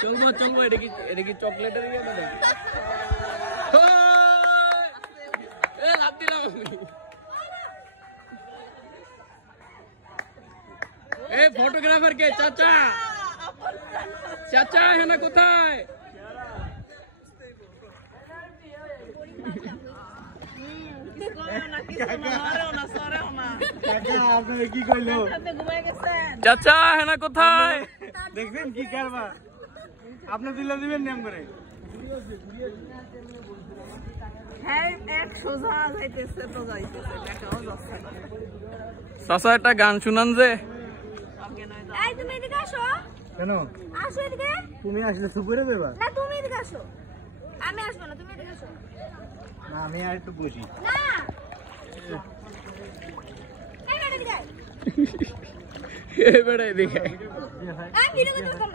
চলবো চলবো, এটা কি চকলেটের ইয়ে না নাকি? এ লাভ দিলাম আমি। এ ফটোগ্রাফার কে? চাচা চাচা হেনা কোথায়? চাচা হেনা কোথায়? দেখবেন কি করবা আপনি দিলে দিবেন নাম করে। চাচা একটা গান শুনান যে। কেন আসো এদিকে। তুমি আসলে সুপুরে দেবা? না তুমি এদিকে আসো। আমি আসবো না, তুমি এদিকে আসো। না আমি আর একটু বসি। না এই বেটা এদিকে আয়। এ বেড়াই দেখে আমি ভিডিও করতে পারবো না।